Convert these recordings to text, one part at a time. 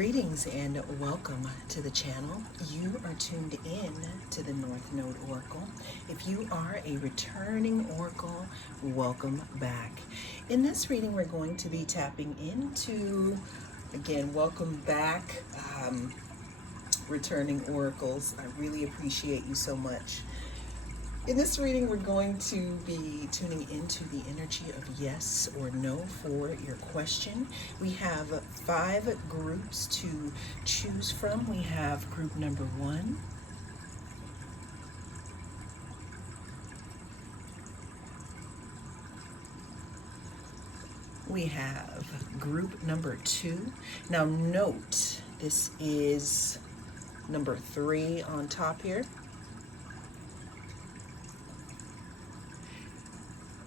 Greetings and welcome to the channel. You are tuned in to the North Node Oracle. If you are a returning Oracle, welcome back. In this reading, we're going to be tapping into, again, welcome back, returning Oracles. I really appreciate you so much. In this reading, we're going to be tuning into the energy of yes or no for your question. We have 5 groups to choose from. We have group number 1. We have group number 2. Now note, this is number 3 on top here.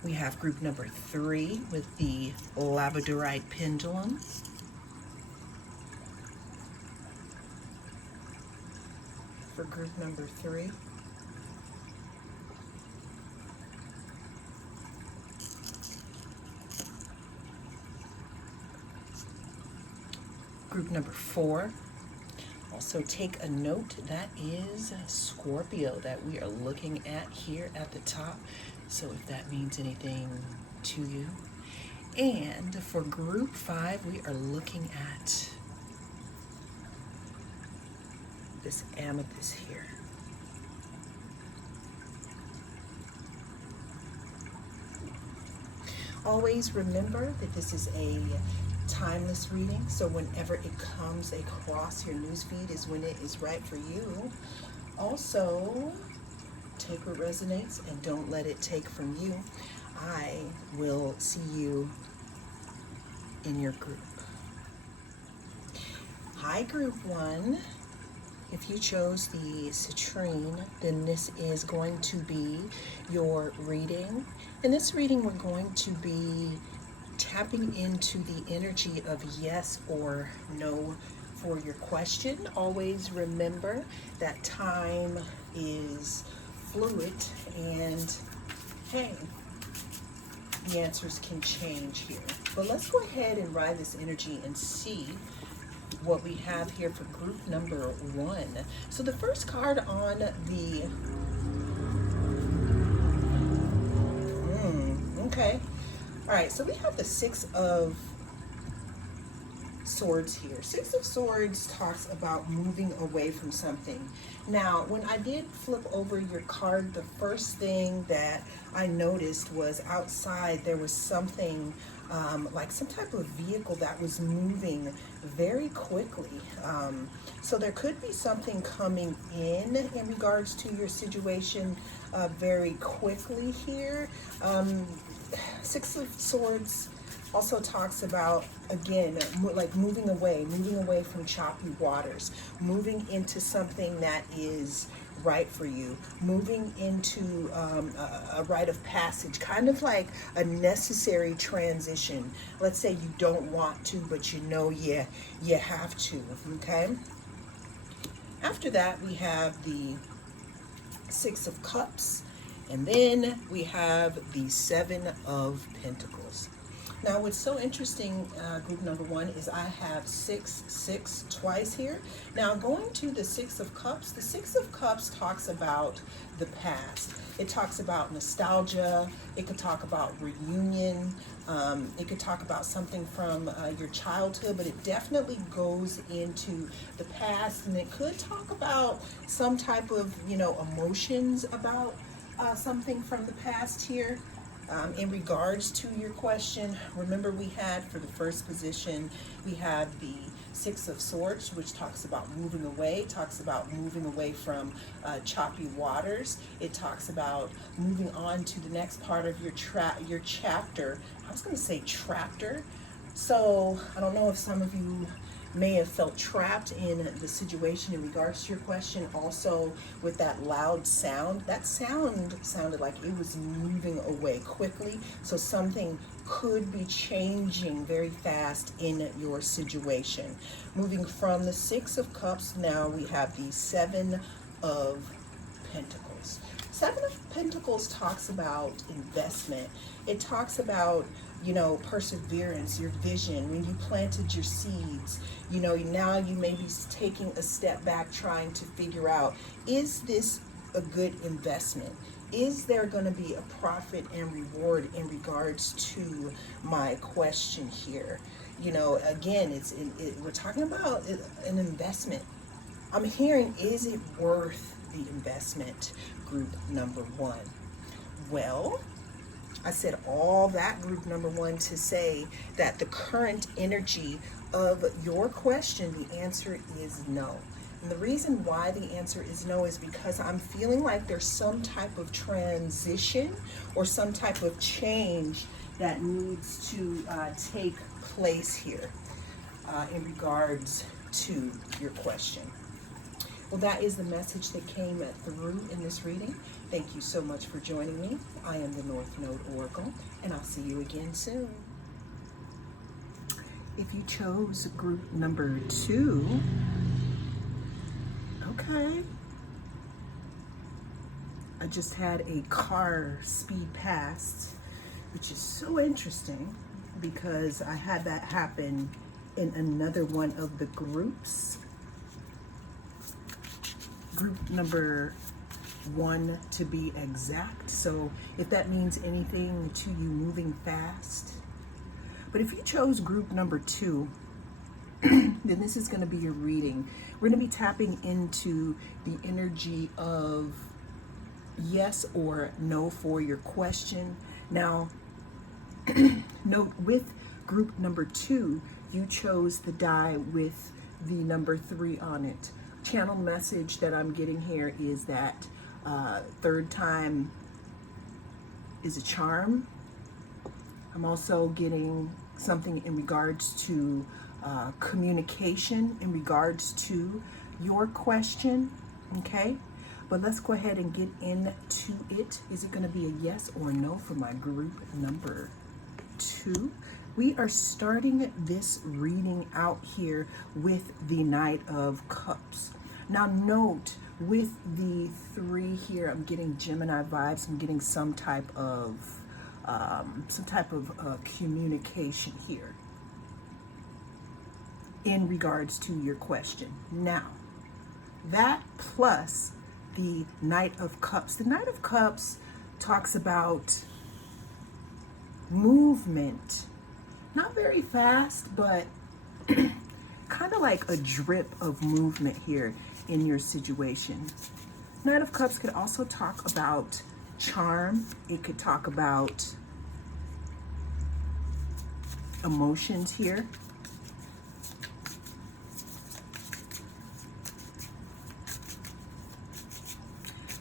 We have group number 3 with the labradorite pendulum. For group number 3. Group number 4. Also take a note, that is Scorpio that we are looking at here at the top. So if that means anything to you. And for group 5, we are looking at this amethyst here. Always remember that this is a timeless reading, so whenever it comes across your newsfeed is when it is right for you. Also, take what resonates and don't let it take from you. I will see you in your group. Hi, group 1. If you chose the citrine, then this is going to be your reading. In this reading, we're going to be tapping into the energy of yes or no for your question. Always remember that time is fluid, and hey, the answers can change here. But let's go ahead and ride this energy and see what we have here for group number 1. So the first card on the okay. All right, so we have the 6 of Swords here. 6 of Swords talks about moving away from something. Now, when I did flip over your card, the first thing that I noticed was outside there was something like some type of vehicle that was moving very quickly. So there could be something coming in regards to your situation very quickly here. 6 of Swords also talks about, again, like moving away from choppy waters, moving into something that is right for you, moving into a rite of passage, kind of like a necessary transition. Let's say you don't want to, but you know you have to, okay? After that, we have the 6 of Cups, and then we have the 7 of Pentacles. Now, what's so interesting, group number 1, is I have 6 twice here. Now, going to the 6 of Cups, the 6 of Cups talks about the past. It talks about nostalgia. It could talk about reunion. It could talk about something from your childhood, but it definitely goes into the past, and it could talk about some type of, emotions about something from the past here. In regards to your question, remember we had for the first position, we have the 6 of Swords, which talks about moving away, from choppy waters. It talks about moving on to the next part of your chapter. I was going to say chapter. So I don't know if some of you may have felt trapped in the situation in regards to your question. Also with that loud sound, that sound sounded like it was moving away quickly, so something could be changing very fast in your situation. Moving from the 6 of Cups, now we have the 7 of Pentacles. 7 of Pentacles talks about investment. It talks about, perseverance, your vision, when you planted your seeds. Now you may be taking a step back trying to figure out, is this a good investment? Is there going to be a profit and reward in regards to my question here? Again, we're talking about an investment. I'm hearing, is it worth the investment? Group number one. Well, I said all that, group number one, to say that the current energy of your question, the answer is no. And the reason why the answer is no is because I'm feeling like there's some type of transition or some type of change that needs to take place here in regards to your question. Well, that is the message that came through in this reading. Thank you so much for joining me. I am the North Node Oracle, and I'll see you again soon. If you chose group number 2, okay. I just had a car speed past, which is so interesting because I had that happen in another one of the groups. Group number 1 to be exact. So if that means anything to you, moving fast. But if you chose group number 2, then this is going to be your reading. We're going to be tapping into the energy of yes or no for your question. Now, note with group number 2, you chose the die with the number 3 on it. Channel message that I'm getting here is that third time is a charm. I'm also getting something in regards to communication in regards to your question, okay? But let's go ahead and get into it. Is it going to be a yes or no for my group number 2? We are starting this reading out here with the Knight of Cups. Now note, with the 3 here, I'm getting Gemini vibes. I'm getting some type of communication here in regards to your question. Now, that plus the Knight of Cups. The Knight of Cups talks about movement. Not very fast, but kind of like a drip of movement here in your situation. Knight of Cups could also talk about charm. It could talk about emotions here.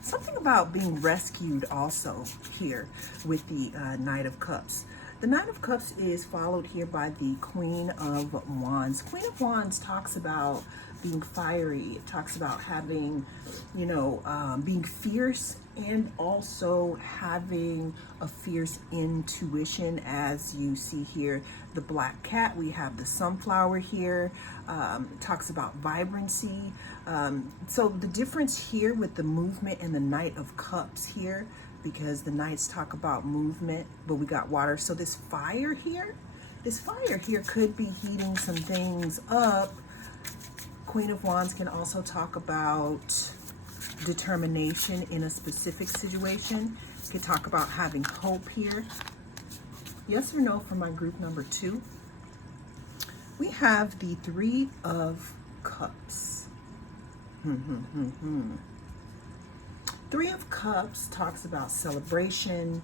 Something about being rescued also here with the Knight of Cups. The Knight of Cups is followed here by the Queen of Wands. Queen of Wands talks about being fiery. It talks about having, being fierce and also having a fierce intuition. As you see here, the black cat, we have the sunflower here. It talks about vibrancy. So the difference here with the movement and the Knight of Cups here, because the Knights talk about movement, but we got water. So this fire here could be heating some things up. Queen of Wands can also talk about determination in a specific situation. Could talk about having hope here. Yes or no for my group number 2? We have the 3 of Cups. 3 of Cups talks about celebration,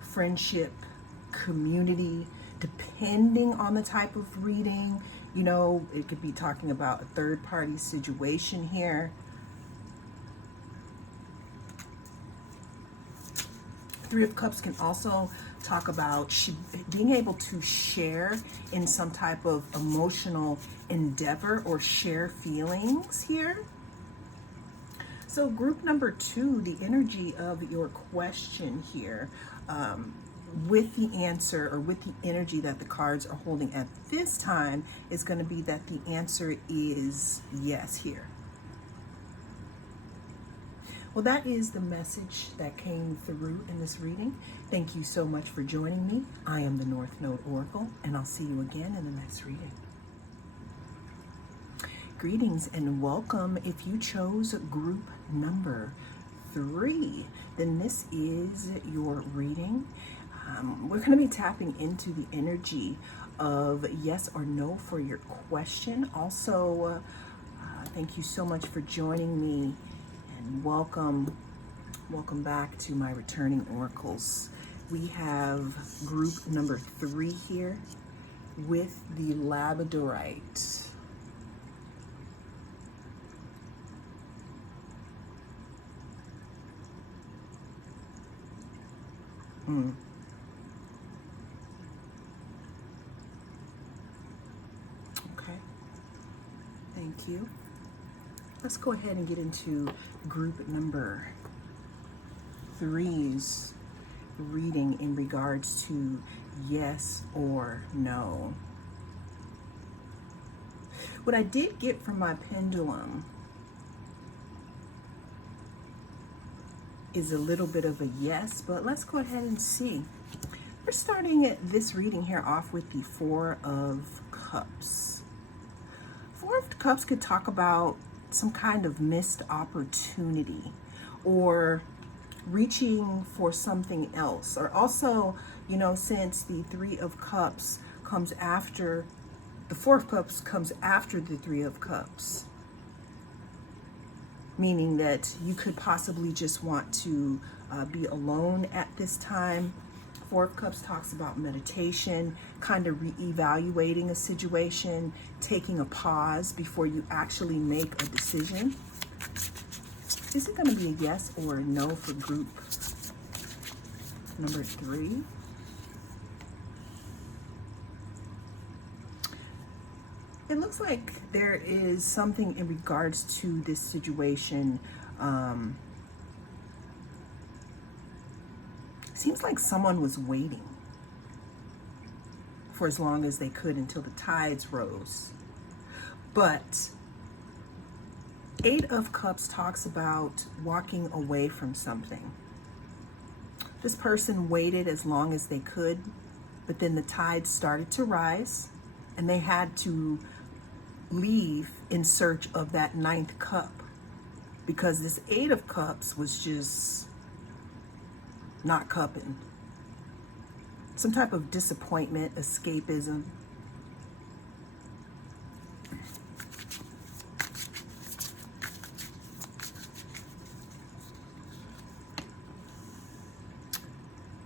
friendship, community, depending on the type of reading. It could be talking about a third-party situation here. 3 of Cups can also talk about being able to share in some type of emotional endeavor or share feelings here. So group number 2, the energy of your question here, with the answer or with the energy that the cards are holding at this time, is going to be that the answer is yes here. Well, that is the message that came through in this reading. Thank you so much for joining me. I am the North Node Oracle, and I'll see you again in the next reading. Greetings and welcome. If you chose group number 3, then this is your reading. We're going to be tapping into the energy of yes or no for your question. Also, thank you so much for joining me, and welcome back to my returning oracles. We have group number 3 here with the labradorite. Okay, thank you. Let's go ahead and get into group number 3's reading in regards to yes or no. What I did get from my pendulum is a little bit of a yes, but let's go ahead and see. We're starting at this reading here off with the 4 of Cups. 4 of Cups could talk about some kind of missed opportunity or reaching for something else. Or also, you know, since the 3 of Cups comes after, the 4 of Cups comes after the 3 of Cups. Meaning that you could possibly just want to be alone at this time. 4 of Cups talks about meditation, kind of reevaluating a situation, taking a pause before you actually make a decision. Is it going to be a yes or a no for group number 3? It looks like there is something in regards to this situation. Seems like someone was waiting for as long as they could until the tides rose. But 8 of Cups talks about walking away from something. This person waited as long as they could, but then the tides started to rise and they had to leave in search of that 9th cup, because this 8 of Cups was just not cupping. Some type of disappointment, escapism.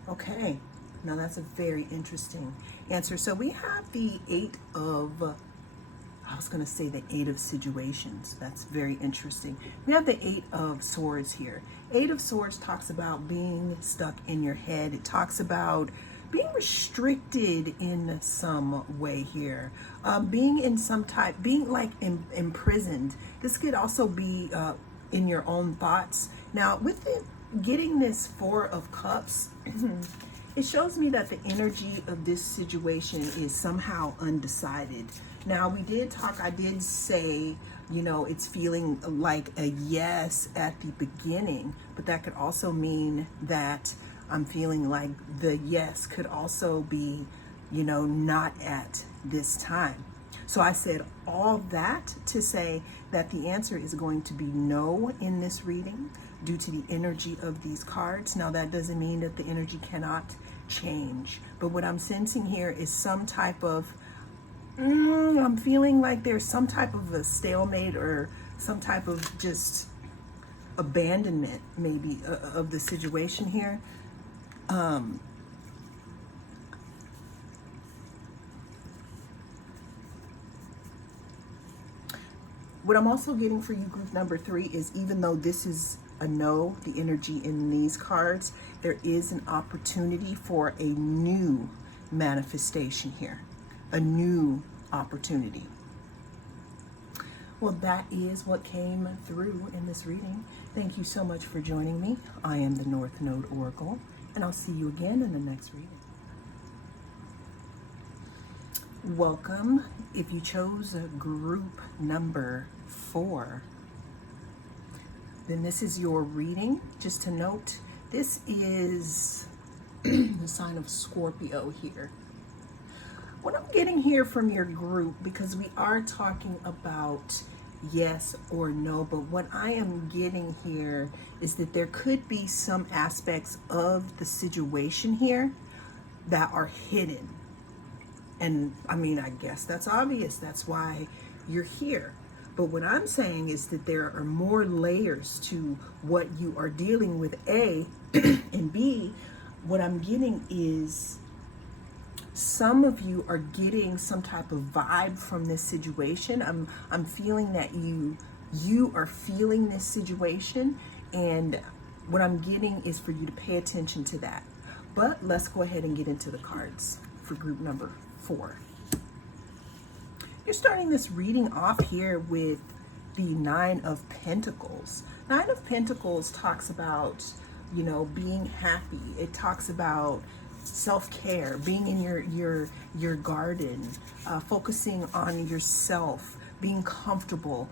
Okay, now that's a very interesting answer. So we have the 8 of, I was going to say the 8 of situations. That's very interesting. We have the 8 of Swords here. 8 of Swords talks about being stuck in your head. It talks about being restricted in some way here. Being in some type, being like imprisoned. This could also be in your own thoughts. Now, with it, getting this 4 of Cups, it shows me that the energy of this situation is somehow undecided. Now, I did say, you know, it's feeling like a yes at the beginning, but that could also mean that I'm feeling like the yes could also be, you know, not at this time. So I said all that to say that the answer is going to be no in this reading due to the energy of these cards. Now, that doesn't mean that the energy cannot change, but what I'm sensing here is some type of I'm feeling like there's some type of a stalemate or some type of just abandonment maybe of the situation here. What I'm also getting for you, group number 3, is even though this is a no, the energy in these cards, there is an opportunity for a new manifestation here. A new opportunity. Well, that is what came through in this reading. Thank you so much for joining me. I am the North Node Oracle, and I'll see you again in the next reading. Welcome. If you chose group number 4, then this is your reading. Just to note, this is the sign of Scorpio here. What I'm getting here from your group, because we are talking about yes or no, but what I am getting here is that there could be some aspects of the situation here that are hidden. And I mean, I guess that's obvious. That's why you're here. But what I'm saying is that there are more layers to what you are dealing with, A, and B, what I'm getting is some of you are getting some type of vibe from this situation. I'm feeling that you are feeling this situation, and what I'm getting is for you to pay attention to that. But let's go ahead and get into the cards for group number 4. You're starting this reading off here with the 9 of Pentacles. 9 of Pentacles talks about, being happy. It talks about self-care, being in your garden, focusing on yourself, being comfortable,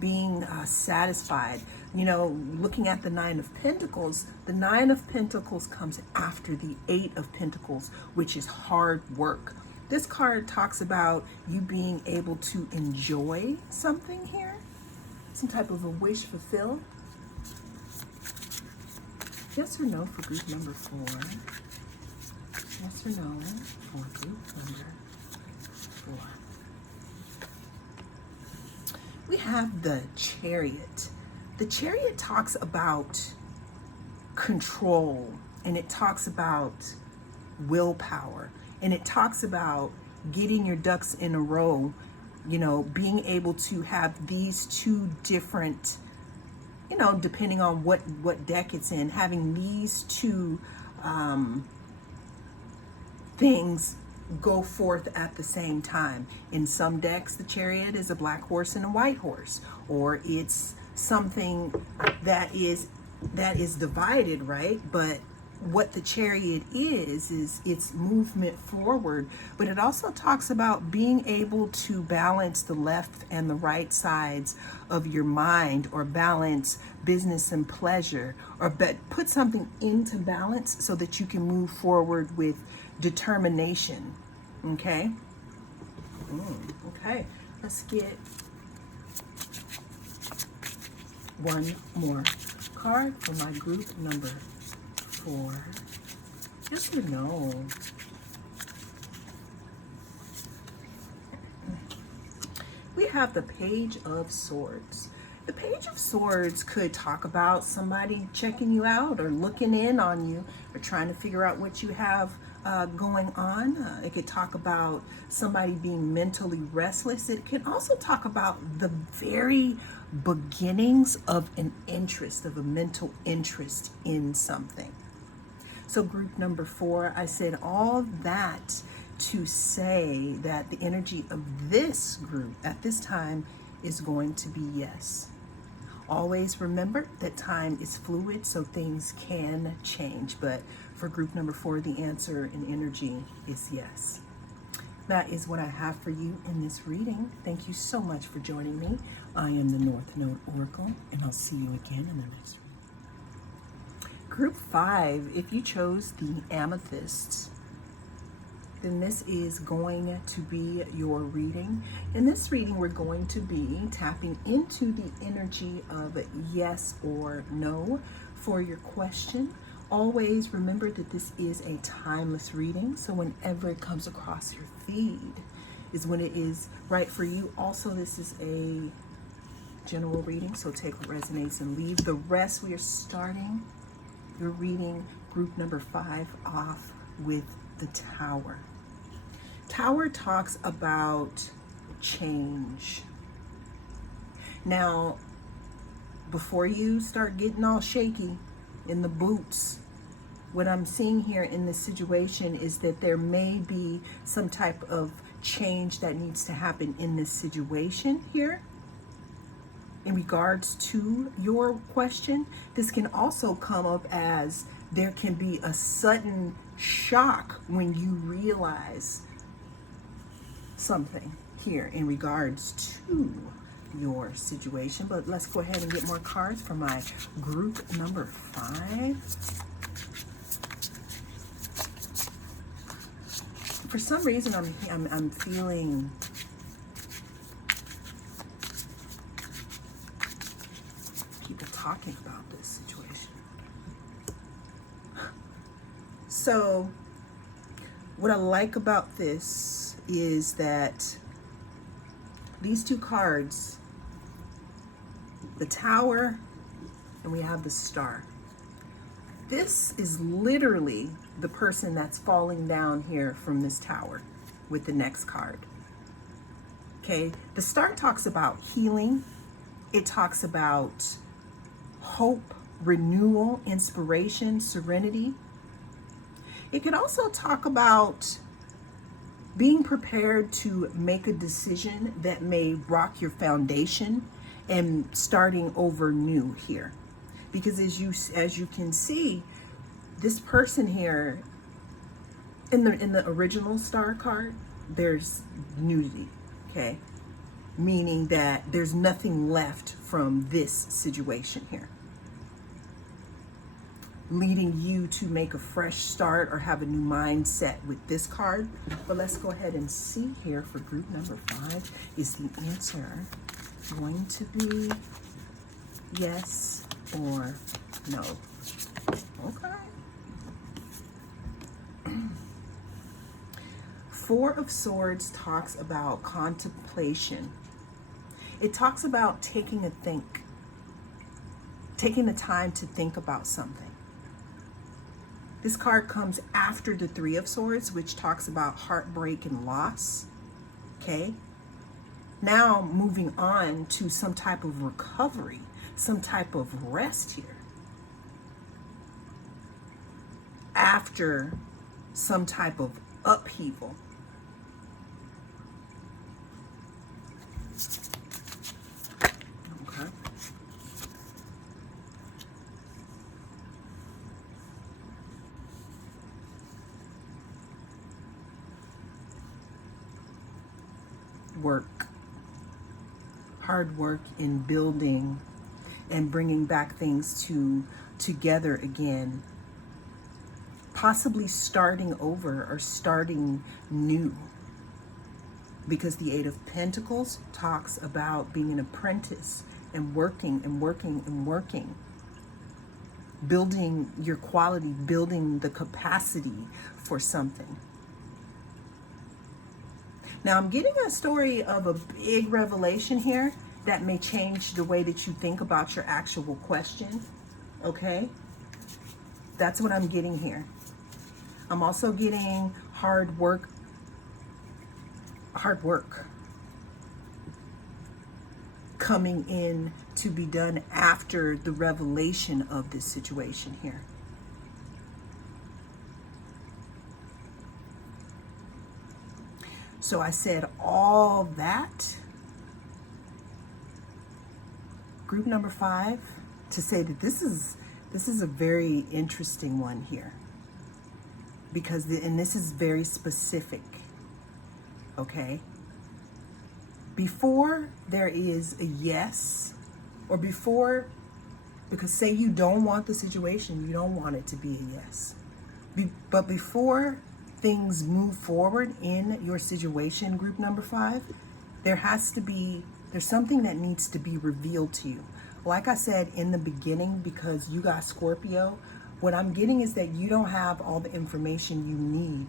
being satisfied. Looking at the 9 of Pentacles, the 9 of Pentacles comes after the 8 of Pentacles, which is hard work. This card talks about you being able to enjoy something here, some type of a wish fulfilled. Yes or no for group number 4? Yes or no for group number 4? We have the Chariot. The Chariot talks about control, and it talks about willpower, and it talks about getting your ducks in a row, being able to have these two different, depending on what deck it's in, having these two things go forth at the same time. In some decks, the Chariot is a black horse and a white horse, or it's something that is divided, right? But what the Chariot is it's movement forward, but it also talks about being able to balance the left and the right sides of your mind, or balance business and pleasure, or put something into balance so that you can move forward with determination. Okay. Okay, let's get one more card for my group number 4. Yes or no? We have the Page of Swords. The Page of Swords could talk about somebody checking you out, or looking in on you, or trying to figure out what you have going on. It could talk about somebody being mentally restless. It can also talk about the very beginnings of an interest, of a mental interest in something. So group number 4, I said all that to say that the energy of this group at this time is going to be yes. Always remember that time is fluid, so things can change. But for group number 4, the answer in energy is yes. That is what I have for you in this reading. Thank you so much for joining me. I am the North Node Oracle, and I'll see you again in the next reading. Group 5, if you chose the Amethyst, then this is going to be your reading. In this reading, we're going to be tapping into the energy of yes or no for your question. Always remember that this is a timeless reading, so whenever it comes across your feed is when it is right for you. Also, this is a general reading, so take what resonates and leave the rest. We are starting your reading, group number 5, off with the Tower. Tower talks about change. Now, before you start getting all shaky in the boots, what I'm seeing here in this situation is that there may be some type of change that needs to happen in this situation here. In regards to your question, this can also come up as there can be a sudden shock when you realize something here in regards to your situation. But let's go ahead and get more cards for my group number 5. For some reason, I'm feeling people talking about this situation. So what I like about this is that these 2 cards, the Tower and we have the Star. This is literally the person that's falling down here from this tower with the next card. Okay, the Star talks about healing. It talks about hope, renewal, inspiration, serenity. It could also talk about being prepared to make a decision that may rock your foundation and starting over new here. Because as you can see, this person here in the original Star card, there's nudity, okay? Meaning that there's nothing left from this situation here, leading you to make a fresh start or have a new mindset with this card. But let's go ahead and see here for group number 5. Is the answer going to be yes or no? Okay. 4 of Swords talks about contemplation. It talks about taking the time to think about something. This card comes after the 3 of Swords, which talks about heartbreak and loss. Okay. Now moving on to some type of recovery, some type of rest here. After some type of upheaval. Okay. Work. Hard work in building and bringing back things together again. Possibly starting over or starting new. Because the 8 of Pentacles talks about being an apprentice and working and working and working. Building your quality, building the capacity for something. Now I'm getting a story of a big revelation here that may change the way that you think about your actual question. Okay? That's what I'm getting here. I'm also getting hard work coming in to be done after the revelation of this situation here. So I said all that, group number 5, to say that this is a very interesting one here. Because this is very specific. Okay? Before there is a yes, or before, because say you don't want the situation, you don't want it to be a yes. But before things move forward in your situation, group number 5, there's something that needs to be revealed to you. Like I said in the beginning, because you got Scorpio, what I'm getting is that you don't have all the information you need.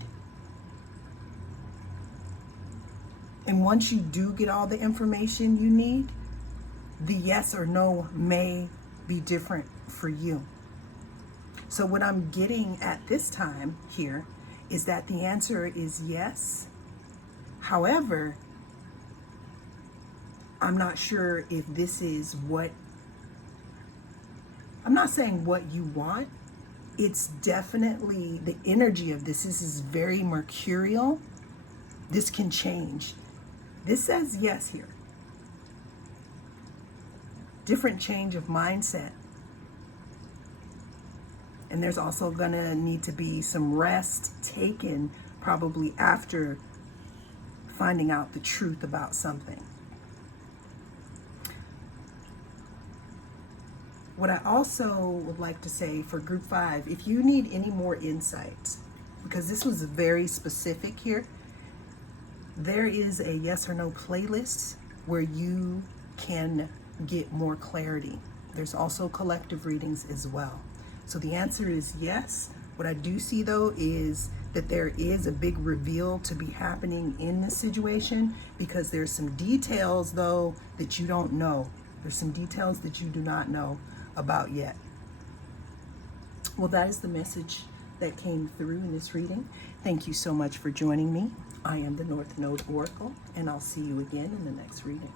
And once you do get all the information you need, the yes or no may be different for you. So what I'm getting at this time here is that the answer is yes. However, I'm not sure if this is I'm not saying what you want. It's definitely the energy of this. This is very mercurial. This can change. This says yes here. Different change of mindset. And there's also gonna need to be some rest taken probably after finding out the truth about something. What I also would like to say for group 5, if you need any more insights, because this was very specific here, there is a yes or no playlist where you can get more clarity. There's also collective readings as well. So the answer is yes. What I do see though is that there is a big reveal to be happening in this situation, because there's some details though that you don't know. There's some details that you do not know about yet. Well, that is the message that came through in this reading. Thank you so much for joining me. I am the North Node Oracle, and I'll see you again in the next reading.